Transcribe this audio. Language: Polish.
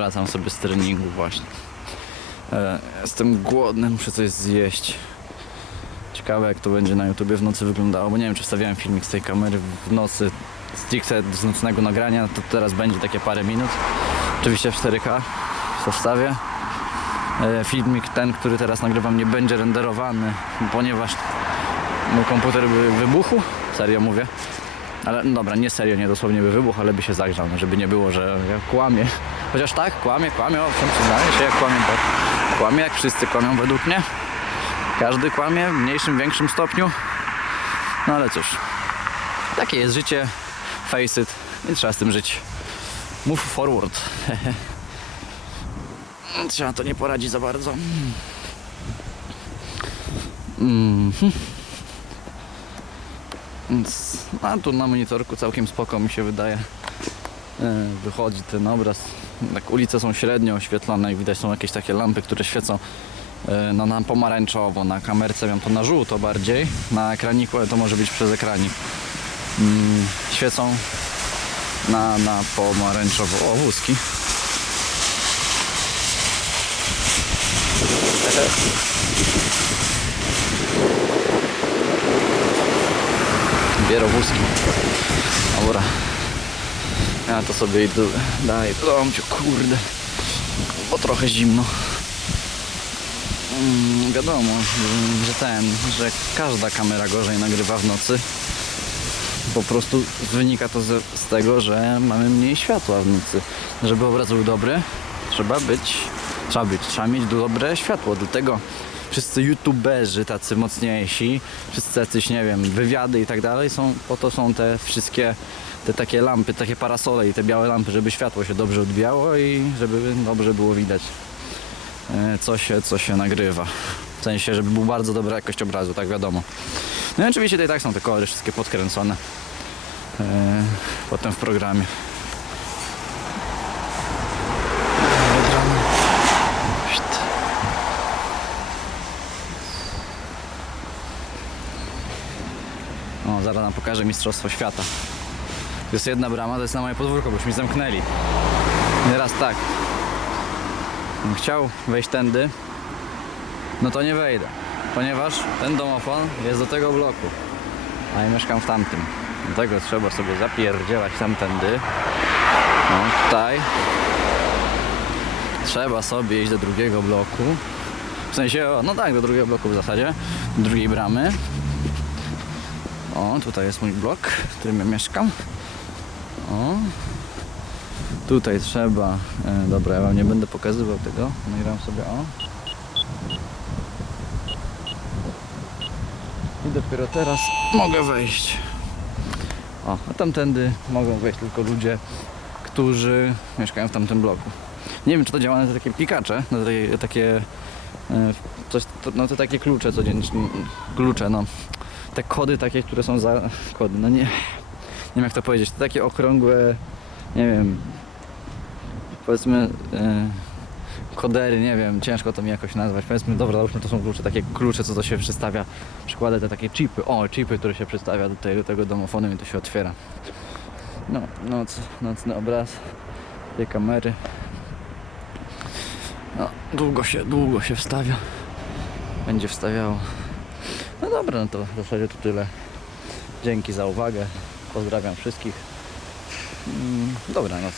wracam sobie z treningu właśnie. E, jestem głodny, muszę coś zjeść. Ciekawe jak to będzie na YouTubie w nocy wyglądało, bo nie wiem czy wstawiałem filmik z tej kamery w nocy stricte z nocnego nagrania, to teraz będzie takie parę minut. Oczywiście w 4K to wstawię. E, filmik ten, który teraz nagrywam nie będzie renderowany, ponieważ mój komputer by wybuchł, serio mówię. Ale no dobra, nie serio, nie dosłownie by wybuchł, ale by się zagrzał, no, żeby nie było, że ja kłamię. Chociaż tak, kłamie, kłamie, owszem, przyznaję się, jak kłamię, tak. Kłamie, jak wszyscy kłamią według mnie. Każdy kłamie w mniejszym, większym stopniu. No ale cóż, takie jest życie, face it, i trzeba z tym żyć. Move forward. Trzeba to nie poradzi za bardzo. Więc, a tu na monitorku całkiem spoko mi się wydaje. E, Wychodzi ten obraz. Tak ulice są średnio oświetlone i widać są jakieś takie lampy, które świecą e, no, na pomarańczowo. Na kamerce wiem to na żółto bardziej. Na ekraniku ale to może być przez ekranik. Mm, świecą na, na pomarańczowo. O, wózki. Bierowózki. Dobra. Ja to sobie idę dalej do kurde. Bo trochę zimno. Mm, wiadomo, że- że ten, że każda kamera gorzej nagrywa w nocy. Po prostu wynika to ze, z tego, że mamy mniej światła w nocy. Żeby obraz był dobry, trzeba być, trzeba być, trzeba mieć dobre światło. Dlatego wszyscy youtuberzy tacy mocniejsi, wszyscy jacyś, nie wiem, wywiady i tak dalej są, po to są te wszystkie te takie lampy, takie parasole i te białe lampy, żeby światło się dobrze odbijało i żeby dobrze było widać e, co się, co się nagrywa. W sensie, żeby był bardzo dobra jakość obrazu, tak wiadomo. No i oczywiście tutaj tak są te kolory wszystkie podkręcone e, potem w programie. O, zaraz nam pokażę Mistrzostwo Świata. Jest jedna brama, to jest na moje podwórko, bośmy zamknęli. Teraz tak. Bym chciał wejść tędy, no to nie wejdę, ponieważ ten domofon jest do tego bloku, a ja mieszkam w tamtym. Dlatego trzeba sobie zapierdzielać tamtędy. No, tutaj. Trzeba sobie iść do drugiego bloku. W sensie, no tak, do drugiego bloku w zasadzie. Do drugiej bramy. O, tutaj jest mój blok, w którym ja mieszkam. O. Tutaj trzeba. E, dobra, ja wam nie będę pokazywał tego. Nagram sobie o. I dopiero teraz mogę wejść. O, a tamtędy mogą wejść tylko ludzie, którzy mieszkają w tamtym bloku. Nie wiem, czy to działa na te takie pikacze, na te, takie. e, Coś, to, no to takie klucze codziennie. Klucze, no. Te kody takie, które są za. Kody, no nie. Nie wiem jak to powiedzieć. Te takie okrągłe. Nie wiem. Powiedzmy. E, kodery, nie wiem, ciężko to mi jakoś nazwać. Powiedzmy, dobra, załóżmy, to są klucze, takie klucze, co to się przystawia. Przykładę te takie chipy, o, chipy, które się przystawia do tego, tego domofonu i to się otwiera. No, noc, nocny obraz tej kamery. No, długo się, długo się wstawia. Będzie wstawiało. No dobra, no to w zasadzie to tyle. Dzięki za uwagę. Pozdrawiam wszystkich. Mm, Dobranoc.